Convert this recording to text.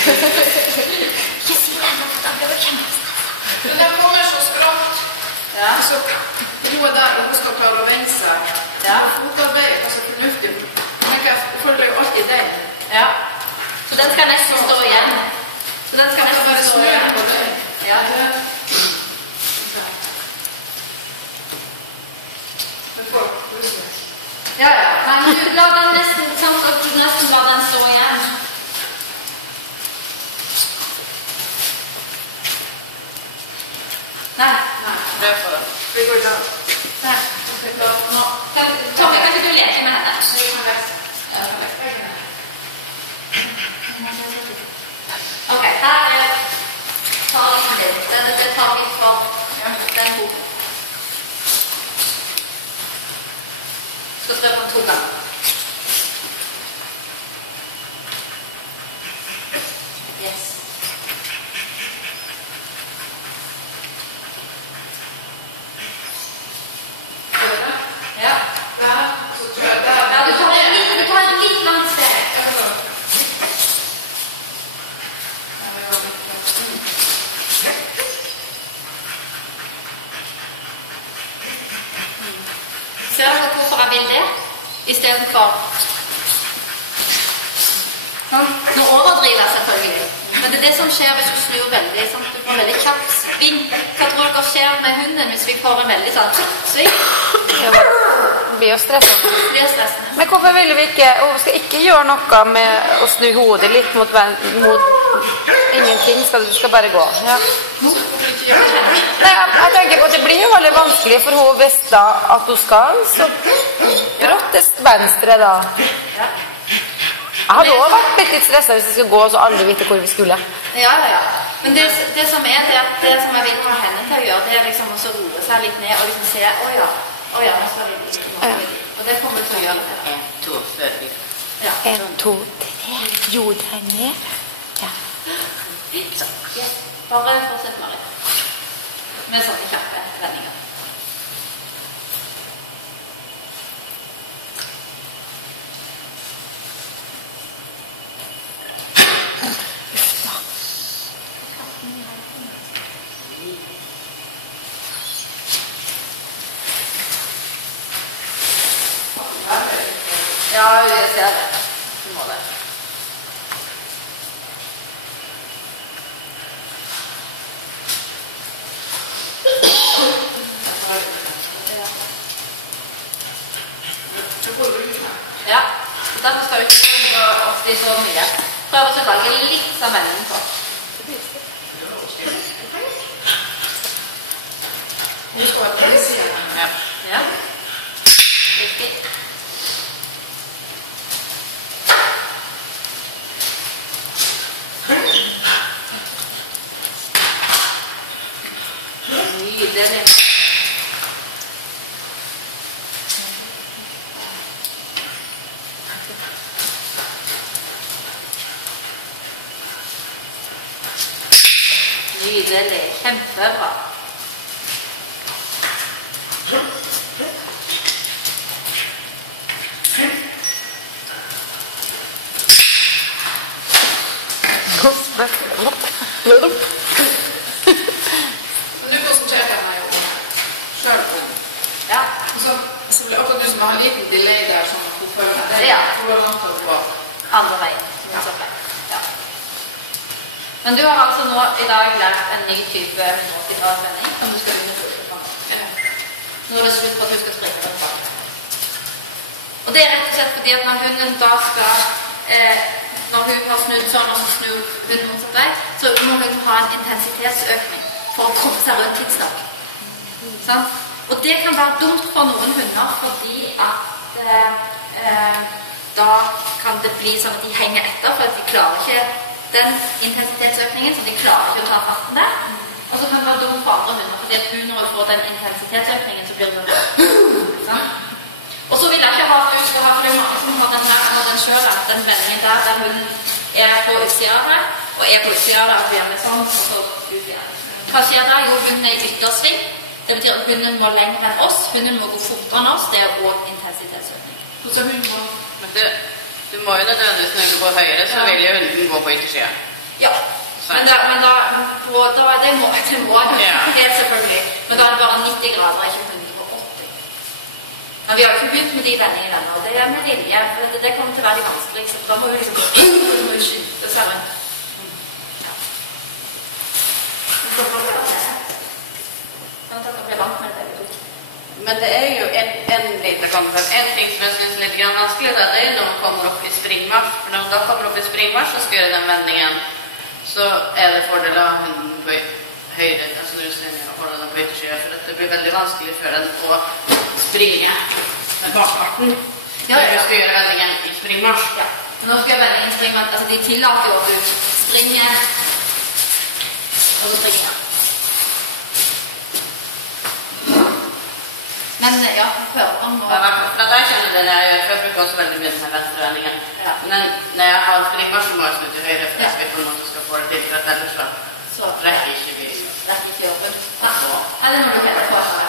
Ikke si det, for da blir det kjempestresset. Men det kommer så skrått. Ja. Så hun er der, og hun skal klare å vende seg. Ja. Og fotarbeid er så fornuftig. Jeg følger jo alltid den. Ja. Så den skal nesten stå igjen. Så den skal nesten bare stå igjen. På den. Ja. Ja, ja. Men du lar den nesten, samt at du nesten lar den stå igjen. Nei. Prøv på det. Vi går i dag. Nei. Nå. Tommy, kan ikke du leke med henne? Ok, her er talen din. Dette tar vi for den boken. Skal strø på 2 ganger. Yes. Ja. Der, så tror jeg der. Ja, du tar en litt langt steg. Ser dere hvorfor jeg vil det? I stedet for... Nå overdriver jeg selvfølgelig. Men det er det som skjer hvis du snur veldig, sånn, du får veldig kjapp sving. Hva tror dere skjer med hunden hvis vi får en veldig sånn sving? Det blir jo stressende. Det blir stressende. Men hvorfor ville vi ikke, og skal ikke gjøre noe med å snu hodet litt mot ingenting, skal bare gå? Ja. Nei, jeg tenker på at det blir jo veldig vanskelig for hun hvis da at hun skal, så bråttest venstre da. Jeg hadde også vært litt stresset hvis jeg skulle gå, så alle visste hvor vi skulle. Ja. Men det som er det som jeg vil ha henne til å gjøre, det er liksom å roe seg litt ned og liksom se, nå skal vi litt. Og det kommer til å gjøre det. 1, 2, 4. Ja. 1, 2, 3. Jorden ned. Ja. Sånn. Yes. Bare fortsett, Marit. Med sånne kjappe vendinger. Ja, jeg ser det. Du må det. Ja, derfor skal du ikke gå ofte så mye. Prøv å lage litt av vendingen på. Nå skal jeg på den siden. Ja. Riktig. Nydelig. Nydelig. Kjempebra. Nå konsentrerer jeg meg jo selv på den. Ja. Og så blir det akkurat du som har en liten delay der, sånn at hun føler det. Ja. Hvor langt har du gått? Andre veien. Ja. Men du har altså nå i dag lært en ny type 180-gradsvending som du skal begynne å bruke framover. Nå er det slutt på at du skal springe den tilbake. Og det er rett og slett fordi at når hunden da skal når hun har snudd sånn og så snur hunden motsatt vei, så må hun ha en intensitetsøkning for å komme seg rundt tidsnok. Sånn? Og det kan være dumt for noen hunder fordi at da kan det bli sånn at de henger etter for at de klarer ikke den intensitetsøkningen, så de klarer ikke å ta farten der. Og så kan det være dumt for andre hunder fordi at hun når hun får den intensitetsøkningen så blir det sånn. Og så vil jeg ikke ha at du skal ha flere mange som har den her og den selv, den vendingen der hun er på utsida av deg, og er på utsida av deg, og vi er med sånn, og så utsida. Hva skjer da? Jo, hunden er i yttersving. Det betyr at hunden må lenger enn oss. Hunden må gå fortere enn oss. Det er også intensitetsøkning. Så hunden må... Men du må jo nødvendigvis når du går høyere, så vil jo hunden gå på yttersida. Ja. Men da det må helt selvfølgelig. Men da er det bare 90 grader, ikke 180. Men vi har jo ikke begynt med de vendingene ennå. Det er med vilje, for det kommer til å være det vanskeligste. For da må vi liksom skyte sammen. Ja. Men det er jo en liten konsept. En ting som jeg synes er litt vanskelig, det er jo når man kommer opp i springmarsj. For når man da kommer opp i springmarsj og skal gjøre den vendingen, så er det fordel av hunden på høyre, altså når du svinger og holder den på yttersida, for det blir veldig vanskelig for den å springe med bakparten. Når du skal gjøre vendingen i springmarsj. Ja. Nå skal jeg vendingen i springmarsj, altså de tillater jo at du springer, og så springer. Men ja, før man må... For at jeg kjenner det når jeg gjør, for jeg bruker også veldig mye den venstrevendingen. Ja. Men når jeg har springmarsj, så må jeg snu til høyre, for jeg skal på en måte skal få det til, for at ellers så rekker ikke vi. Rekker ikke jobben. Ja, det må du heller få.